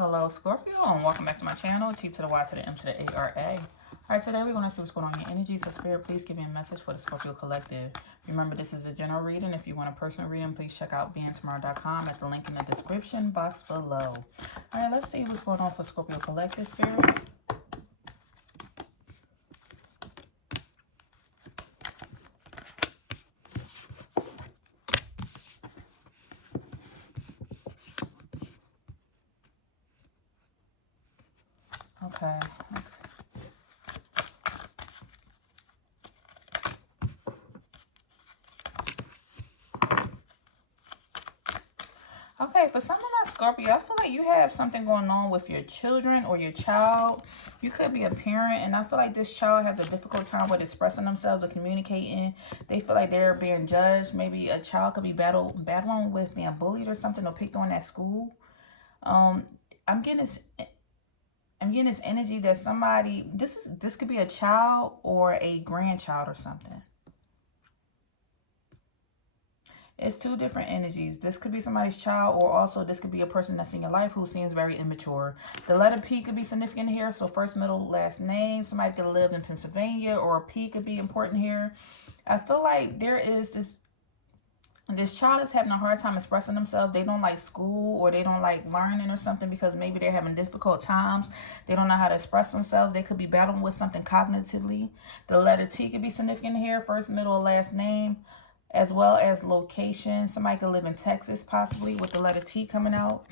Hello, Scorpio, and welcome back to my channel, T to the Y to the M to the A-R-A. Alright, today we're going to see what's going on in your energy. So, Spirit, please give me a message for the Scorpio Collective. Remember, this is a general reading. If you want a personal reading, please check out BeingTymara.com at the link in the description box below. Alright, let's see what's going on for Scorpio Collective, Spirit. Okay. Okay, for some of my Scorpio, I feel like you have something going on with your children or your child. You could be a parent, and I feel like this child has a difficult time with expressing themselves or communicating. They feel like they're being judged. Maybe a child could be battling with being bullied or something or picked on at school. I'm getting this energy that somebody, this could be a child or a grandchild or something. It's two different energies. This could be somebody's child, or also this could be a person that's in your life who seems very immature. The letter P could be significant here. So first, middle, last name. Somebody could live in Pennsylvania, or P could be important here. I feel like there is this child is having a hard time expressing themselves. They don't like school, or they don't like learning or something, because maybe they're having difficult times. They don't know how to express themselves. They could be battling with something cognitively. The letter T could be significant here. First, middle, last name, as well as location. Somebody could live in Texas, possibly, with the letter T coming out.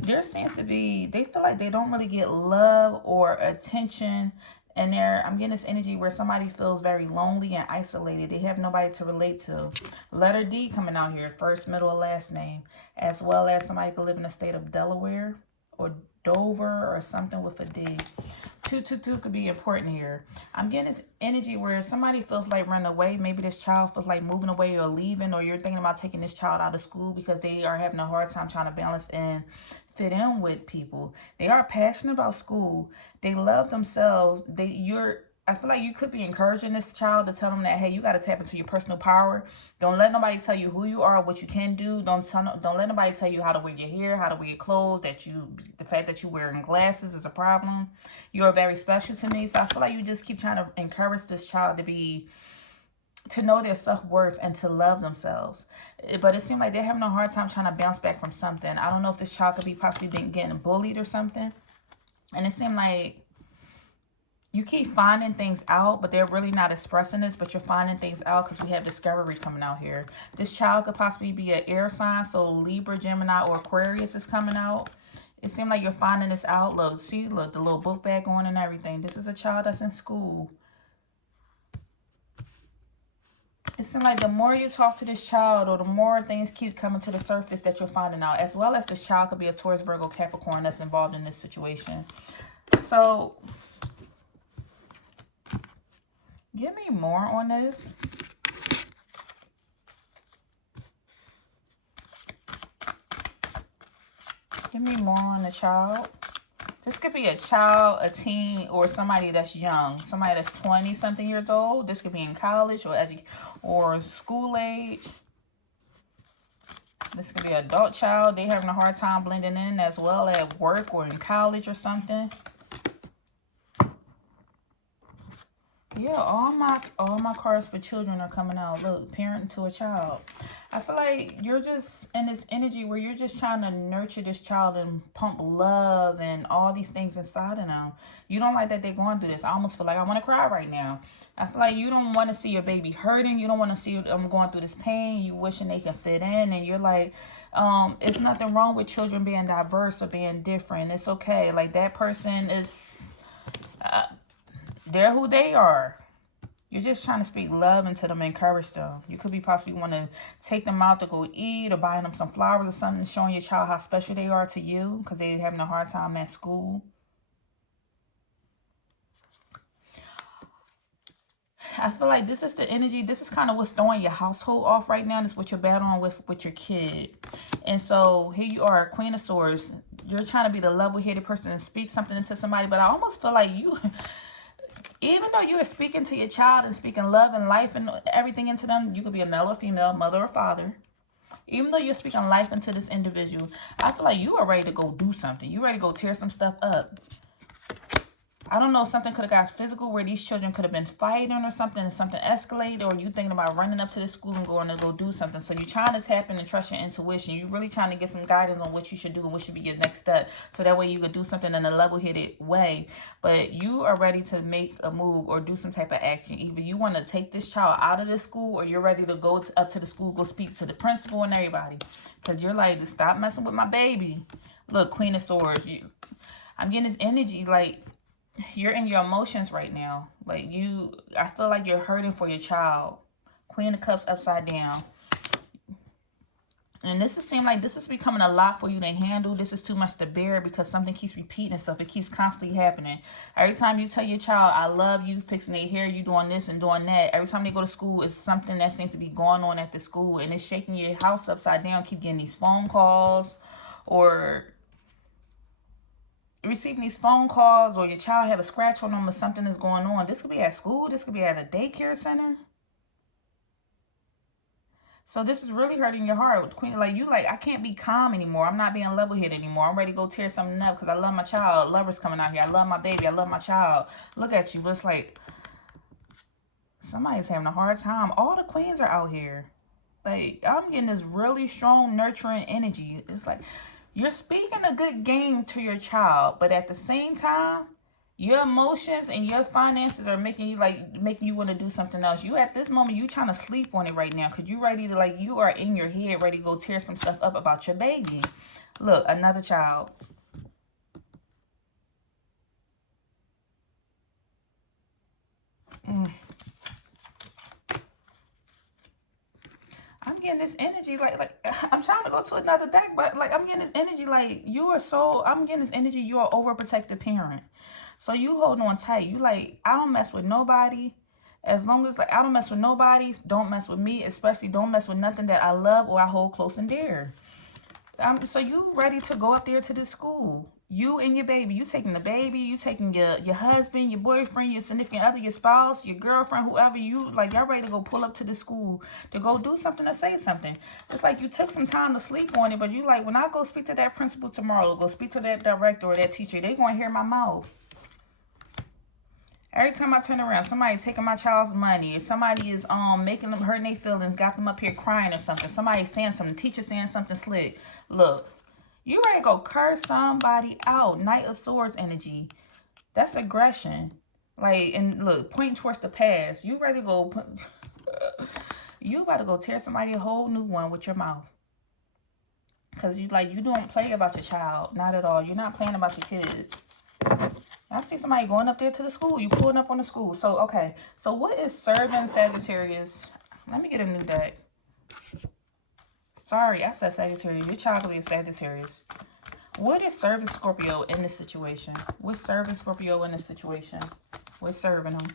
There seems to be, they feel like they don't really get love or attention. And I'm getting this energy where somebody feels very lonely and isolated. They have nobody to relate to. Letter D coming out here. First, middle, and last name. As well as somebody could live in the state of Delaware or Dover or something with a D. 222 could be important here. I'm getting this energy where somebody feels like running away. Maybe this child feels like moving away or leaving, or you're thinking about taking this child out of school because they are having a hard time trying to balance and fit in with people. They are passionate about school. They love themselves. I feel like you could be encouraging this child to tell them that, hey, you got to tap into your personal power. Don't let nobody tell you who you are, what you can do. Don't let nobody tell you how to wear your hair, how to wear your clothes, the fact that you're wearing glasses is a problem. You are very special to me. So I feel like you just keep trying to encourage this child to know their self-worth and to love themselves. But it seems like they're having a hard time trying to bounce back from something. I don't know if this child could be possibly getting bullied or something. And it seemed like you keep finding things out, but they're really not expressing this, but you're finding things out because we have discovery coming out here. This child could possibly be an air sign, so Libra, Gemini, or Aquarius is coming out. It seems like you're finding this out. Look, see, look, the little book bag on and everything. This is a child that's in school. It seems like the more you talk to this child, or the more things keep coming to the surface that you're finding out, as well as this child could be a Taurus, Virgo, Capricorn that's involved in this situation. So give me more on this. Give me more on the child. This could be a child, a teen, or somebody that's young. Somebody that's 20-something years old. This could be in college or school age. This could be an adult child. They're having a hard time blending in, as well at work or in college or something. Yeah, all my cards for children are coming out. Look, parent to a child. I feel like you're just in this energy where you're just trying to nurture this child and pump love and all these things inside of them. You don't like that they're going through this. I almost feel like I want to cry right now. I feel like you don't want to see your baby hurting. You don't want to see them going through this pain. You wishing they can fit in. And you're like, it's nothing wrong with children being diverse or being different. It's okay. Like, that person is... they're who they are. You're just trying to speak love into them, encourage them. You could be possibly want to take them out to go eat, or buying them some flowers or something, showing your child how special they are to you because they're having a hard time at school. I feel like this is the energy. This is kind of what's throwing your household off right now. This is what you're battling with your kid. And so here you are, Queen of Swords. You're trying to be the level-headed person and speak something into somebody, but I almost feel like you... Even though you are speaking to your child and speaking love and life and everything into them, you could be a male or female, mother or father. Even though you're speaking life into this individual, I feel like you are ready to go do something. You ready to go tear some stuff up. I don't know, something could have got physical where these children could have been fighting or something and something escalated, or you thinking about running up to the school and going to go do something. So you're trying to tap in and trust your intuition. You're really trying to get some guidance on what you should do and what should be your next step. So that way you could do something in a level-headed way. But you are ready to make a move or do some type of action. Either you want to take this child out of this school, or you're ready to go up to the school, go speak to the principal and everybody. Because you're like, stop messing with my baby. Look, Queen of Swords. I'm getting this energy like you're in your emotions right now. Like I feel like you're hurting for your child. Queen of Cups upside down. And this seems like this is becoming a lot for you to handle. This is too much to bear because something keeps repeating itself. It keeps constantly happening. Every time you tell your child, I love you, fixing their hair, you doing this and doing that. Every time they go to school, it's something that seems to be going on at the school. And it's shaking your house upside down. Keep getting these phone calls or receiving these phone calls, or your child have a scratch on them or something is going on. This could be at school. This could be at a daycare center. So this is really hurting your heart with Queen. Like, you like, I can't be calm anymore. I'm not being level-headed anymore. I'm ready to go tear something up because I love my child. Lover's coming out here. I love my baby. I love my child. Look at you. But it's like somebody's having a hard time. All the queens are out here. Like, I'm getting this really strong, nurturing energy. It's like you're speaking a good game to your child, but at the same time, your emotions and your finances are making you want to do something else. You at this moment, you trying to sleep on it right now because you ready to, like, you are in your head ready to go tear some stuff up about your baby. Look, another child. I'm getting this energy like I'm trying to go to another deck, but like I'm getting this energy like I'm getting this energy, you're an overprotective parent. So you holding on tight. You like, I don't mess with nobody. As long as like I don't mess with nobody, don't mess with me, especially don't mess with nothing that I love or I hold close and dear. So you ready to go up there to the school. You and your baby. You taking the baby. You taking your husband, your boyfriend, your significant other, your spouse, your girlfriend, whoever. You like, y'all ready to go pull up to the school to go do something or say something. It's like you took some time to sleep on it, but you like, when I go speak to that principal tomorrow, go speak to that director or that teacher, they gonna hear my mouth. Every time I turn around, somebody's taking my child's money. Or somebody is making them hurting their feelings, got them up here crying or something. Somebody saying something, teacher saying something slick. Look, you ready to go curse somebody out. Knight of Swords energy. That's aggression. Like, and look, pointing towards the past. You ready to go you about to go tear somebody a whole new one with your mouth. Because you don't play about your child. Not at all. You're not playing about your kids. I see somebody going up there to the school. You pulling up on the school. So, okay. So, what is serving Sagittarius? Let me get a new deck. Sorry, I said Sagittarius. Your child will be a Sagittarius. What is serving Scorpio in this situation? What's serving Scorpio in this situation? What's serving them?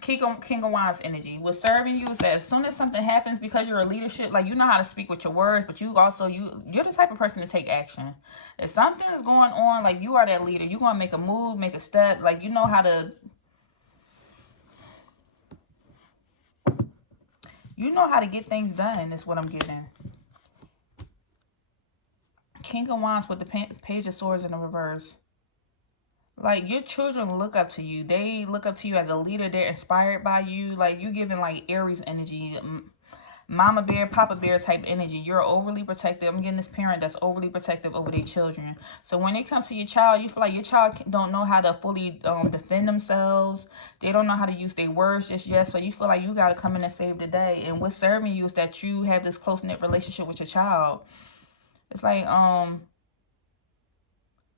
King of Wands energy. What's serving you is that as soon as something happens, because you're a leadership, like, you know how to speak with your words, but you're the type of person to take action. If something is going on, like, you are that leader. You're going to make a move, make a step. Like, you know how to get things done, is what I'm getting. King of Wands with the Page of Swords in the reverse. Like, your children look up to you. They look up to you as a leader. They're inspired by you. Like, you giving, like, Aries energy, mama bear, papa bear type energy. You're overly protective. I'm getting this parent that's overly protective over their children. So when it comes to your child, you feel like your child don't know how to fully defend themselves. They don't know how to use their words just yet. So you feel like you got to come in and save the day. And what's serving you is that you have this close-knit relationship with your child. It's like,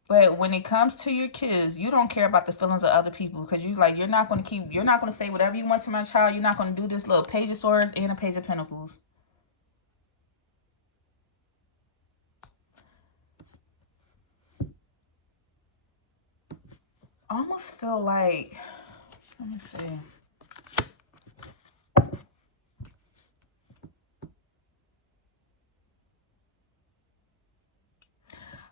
but when it comes to your kids, you don't care about the feelings of other people, because you're not going to say whatever you want to my child. You're not going to do this little Page of Swords and a Page of Pentacles. I almost feel like, let me see.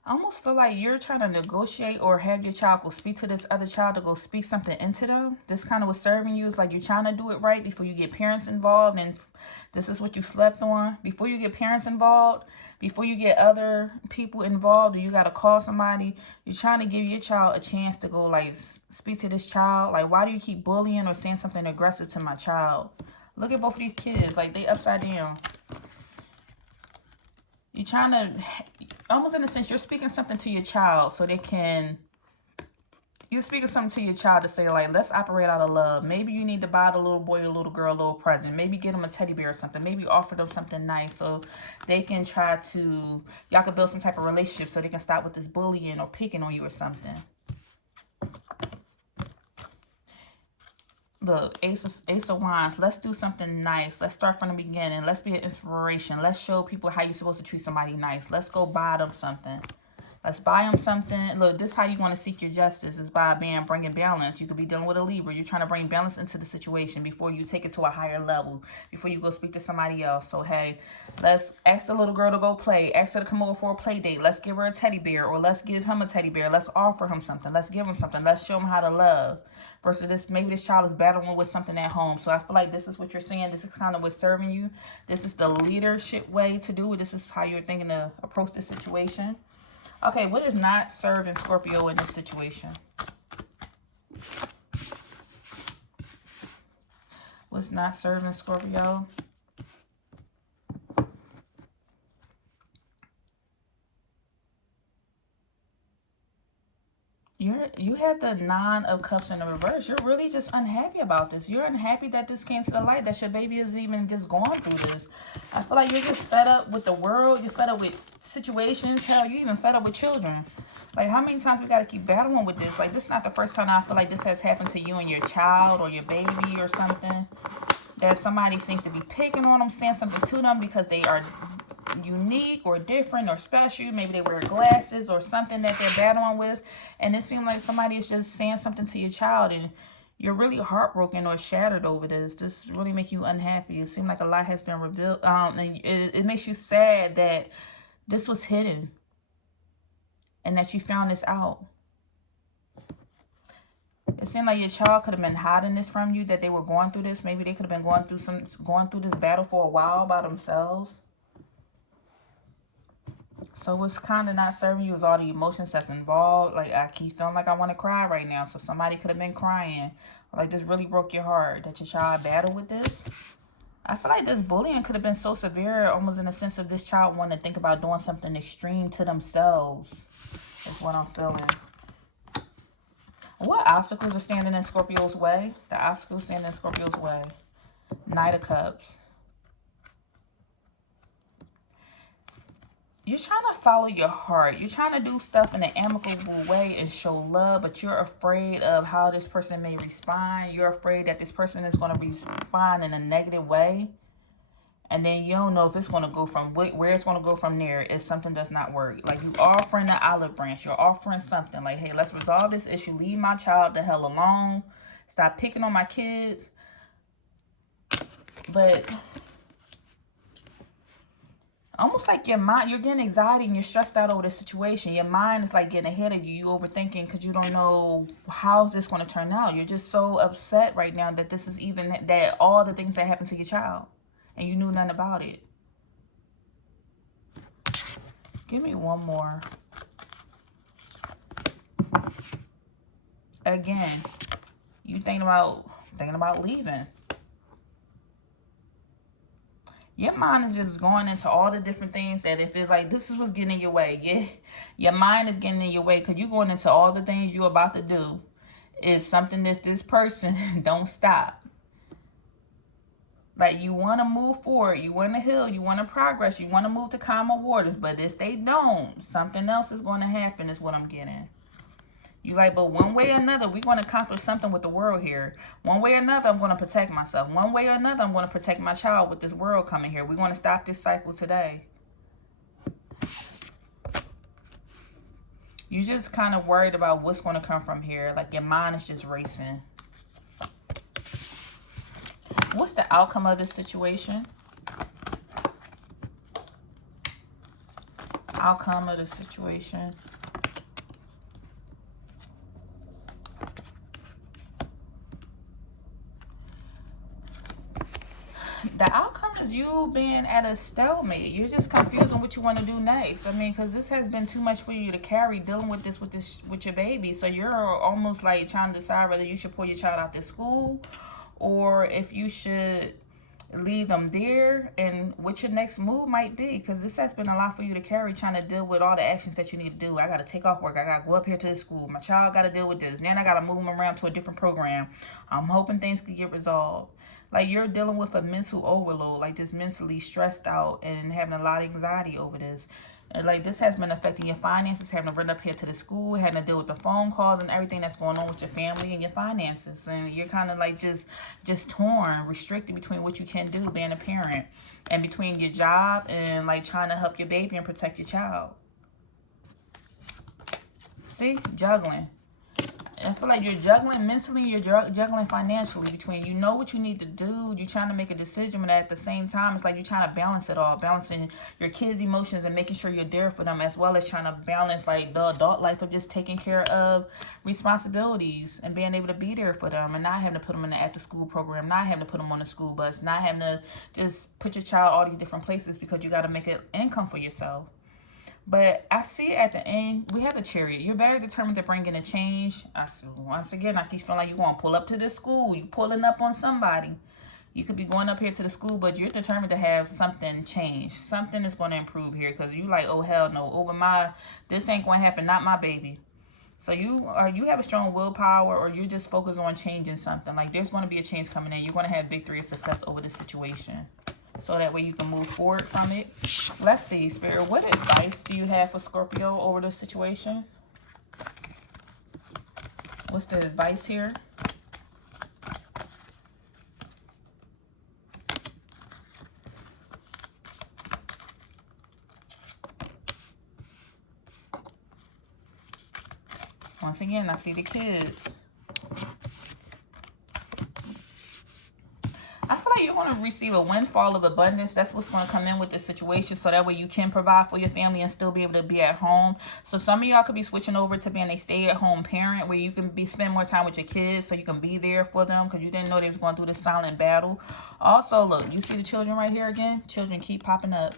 I almost feel like you're trying to negotiate or have your child go speak to this other child to go speak something into them. This kind of was serving you. It's like you're trying to do it right before you get parents involved, and this is what you slept on. Before you get parents involved, before you get other people involved, or you got to call somebody, you're trying to give your child a chance to go like speak to this child. Like, why do you keep bullying or saying something aggressive to my child? Look at both of these kids. Like, they upside down. You're trying to, almost in a sense, you're speaking something to your child so they can, you're speaking something to your child to say, like, let's operate out of love. Maybe you need to buy the little boy or little girl a little present. Maybe get them a teddy bear or something. Maybe offer them something nice so they can try to, y'all can build some type of relationship so they can stop with this bullying or picking on you or something. Look, Ace of Wands, let's do something nice. Let's start from the beginning. Let's be an inspiration. Let's show people how you're supposed to treat somebody nice. Let's go buy them something. Let's buy them something. Look, this is how you want to seek your justice, is by bringing balance. You could be dealing with a Libra. You're trying to bring balance into the situation before you take it to a higher level, before you go speak to somebody else. So, hey, let's ask the little girl to go play. Ask her to come over for a play date. Let's give her a teddy bear, or let's give him a teddy bear. Let's offer him something. Let's give him something. Let's show him how to love. Versus this, maybe this child is battling with something at home. So I feel like this is what you're saying. This is kind of what's serving you. This is the leadership way to do it. This is how you're thinking to approach this situation. Okay, what is not serving Scorpio in this situation? What's not serving Scorpio? You have the Nine of Cups in the reverse. You're really just unhappy about this. You're unhappy that this came to the light, that your baby is even just going through this. I feel like you're just fed up with the world. You're fed up with situations. Hell, you're even fed up with children. Like, how many times we got to keep battling with this? Like, this is not the first time I feel like this has happened to you and your child or your baby or something. That somebody seems to be picking on them, saying something to them because they are unique or different or special. Maybe they wear glasses or something that they're battling with, and it seems like somebody is just saying something to your child and you're really heartbroken or shattered over this. This really makes you unhappy. It seems like a lot has been revealed, and it makes you sad that this was hidden and that you found this out. It seemed like your child could have been hiding this from you, that they were going through this. Maybe they could have been going through this battle for a while by themselves. So what's kind of not serving you is all the emotions that's involved. Like, I keep feeling like I want to cry right now. So somebody could have been crying. Like, this really broke your heart that your child battled with this. I feel like this bullying could have been so severe, almost in the sense of this child wanting to think about doing something extreme to themselves. Is what I'm feeling. What obstacles are standing in Scorpio's way? The obstacles standing in Scorpio's way. Knight of Cups. You're trying to follow your heart. You're trying to do stuff in an amicable way and show love, but you're afraid of how this person may respond. You're afraid that this person is going to respond in a negative way. And then you don't know if it's going to go from where it's going to go from there if something does not work. Like, you offering the olive branch. You're offering something. Like, hey, let's resolve this issue. Leave my child the hell alone. Stop picking on my kids. But almost like your mind, you're getting anxiety and you're stressed out over the situation. Your mind is like getting ahead of you. You're overthinking because you don't know how is this going to turn out. You're just so upset right now that this is even, that all the things that happened to your child and you knew nothing about it. Give me one more. Again, you thinking about leaving. Your mind is just going into all the different things that if it's like this is what's getting in your way. Your mind is getting in your way because you're going into all the things you're about to do. If something that this person don't stop. Like, you want to move forward. You want to heal. You want to progress. You want to move to calmer waters. But if they don't, something else is going to happen is what I'm getting. You like, but one way or another, we're going to accomplish something with the world here. One way or another, I'm going to protect myself. One way or another, I'm going to protect my child with this world coming here. We're going to stop this cycle today. You're just kind of worried about what's going to come from here. Like, your mind is just racing. What's the outcome of this situation? outcome of the situation. The outcome is you being at a stalemate. You're just confused on what you want to do next. I mean, because this has been too much for you to carry, dealing with this with your baby. So you're almost like trying to decide whether you should pull your child out to school, or if you should leave them there, and what your next move might be, because this has been a lot for you to carry, trying to deal with all the actions that you need to do. I got to take off work, I got to go up here to the school, my child got to deal with this, then I got to move them around to a different program. I'm hoping things can get resolved. Like, you're dealing with a mental overload, like just mentally stressed out and having a lot of anxiety over this. And like, this has been affecting your finances, having to run up here to the school, having to deal with the phone calls and everything that's going on with your family and your finances. And you're kind of like just torn, restricted between what you can do being a parent, and between your job and like trying to help your baby and protect your child. See, juggling. I feel like you're juggling mentally, you're juggling financially, between, you know what you need to do, you're trying to make a decision, but at the same time, it's like you're trying to balance it all, balancing your kids' emotions and making sure you're there for them, as well as trying to balance like the adult life of just taking care of responsibilities and being able to be there for them, and not having to put them in the after school program, not having to put them on the school bus, not having to just put your child all these different places because you got to make an income for yourself. But I see at the end, we have a Chariot. You're very determined to bring in a change. Once again, I keep feeling like you want to pull up to this school. You're pulling up on somebody. You could be going up here to the school, but you're determined to have something change. Something is going to improve here, because you like, oh, hell no. This ain't going to happen. Not my baby. So you have a strong willpower, or you're just focused on changing something. Like, there's going to be a change coming in. You're going to have victory and success over this situation, so that way you can move forward from it. Let's see, Spirit, what advice do you have for Scorpio over this situation? What's the advice here? Once again, I see the kids. I feel like you're going to receive a windfall of abundance. That's what's going to come in with this situation, so that way you can provide for your family and still be able to be at home. So some of y'all could be switching over to being a stay-at-home parent, where you can spend more time with your kids, so you can be there for them, because you didn't know they was going through this silent battle. Also, look, you see the children right here again? Children keep popping up.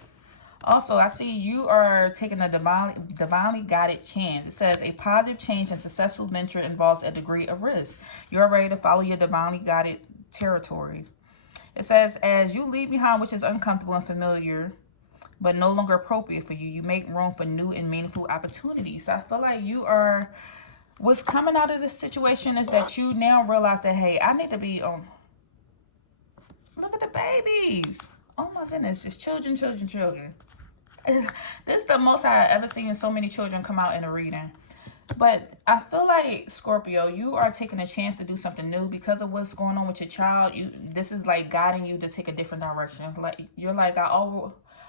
Also, I see you are taking a divinely guided chance. It says a positive change and successful venture involves a degree of risk. You're ready to follow your divinely guided territory. It says, as you leave behind which is uncomfortable and familiar, but no longer appropriate for you, you make room for new and meaningful opportunities. So I feel like what's coming out of this situation is that you now realize that, hey, I need to be look at the babies. Oh my goodness, just children. This is the most I've ever seen so many children come out in a reading. But I feel like, Scorpio, you are taking a chance to do something new because of what's going on with your child. This is like guiding you to take a different direction. Like, you're like, I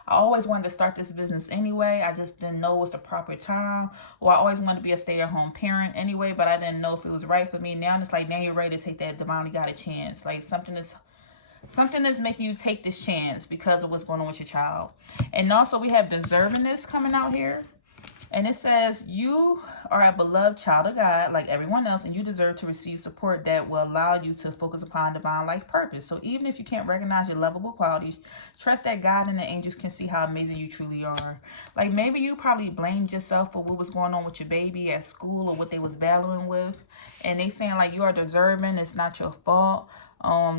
always wanted to start this business anyway. I just didn't know it was the proper time. Or I always wanted to be a stay-at-home parent anyway, but I didn't know if it was right for me. Now it's like, now you're ready to take that divinely guided chance. Like, something is making you take this chance because of what's going on with your child. And also, we have deservingness coming out here. And it says, you are a beloved child of God like everyone else, and you deserve to receive support that will allow you to focus upon divine life purpose. So even if you can't recognize your lovable qualities, trust that God and the angels can see how amazing you truly are. Like, maybe you probably blamed yourself for what was going on with your baby at school, or what they was battling with. And they saying like, you are deserving. It's not your fault.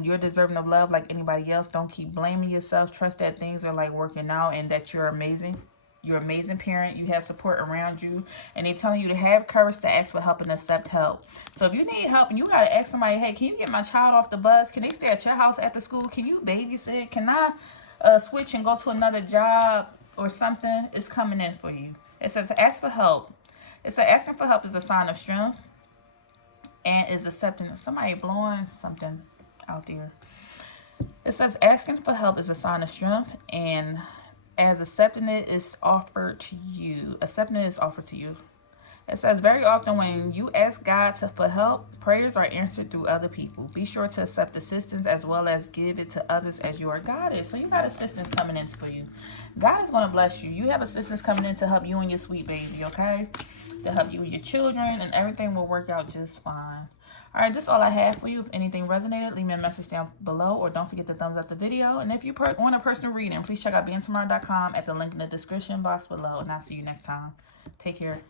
You're deserving of love like anybody else. Don't keep blaming yourself. Trust that things are like working out, and that you're amazing. You're an amazing parent. You have support around you. And they're telling you to have courage to ask for help and accept help. So if you need help and you got to ask somebody, hey, can you get my child off the bus? Can they stay at your house after school? Can you babysit? Can I switch and go to another job or something? It's coming in for you. It says ask for help. It says asking for help is a sign of strength, and is accepting. Somebody blowing something out there. It says asking for help is a sign of strength, and as accepting it is offered to you. Accepting it is offered to you. It says, very often when you ask God for help, prayers are answered through other people. Be sure to accept assistance as well as give it to others as you are guided. So you got assistance coming in for you. God is going to bless you. You have assistance coming in to help you and your sweet baby, okay? To help you and your children, and everything will work out just fine. All right, this is all I have for you. If anything resonated, leave me a message down below, or don't forget to thumbs up the video. And if you want a personal reading, please check out BeingTymara.com at the link in the description box below. And I'll see you next time. Take care.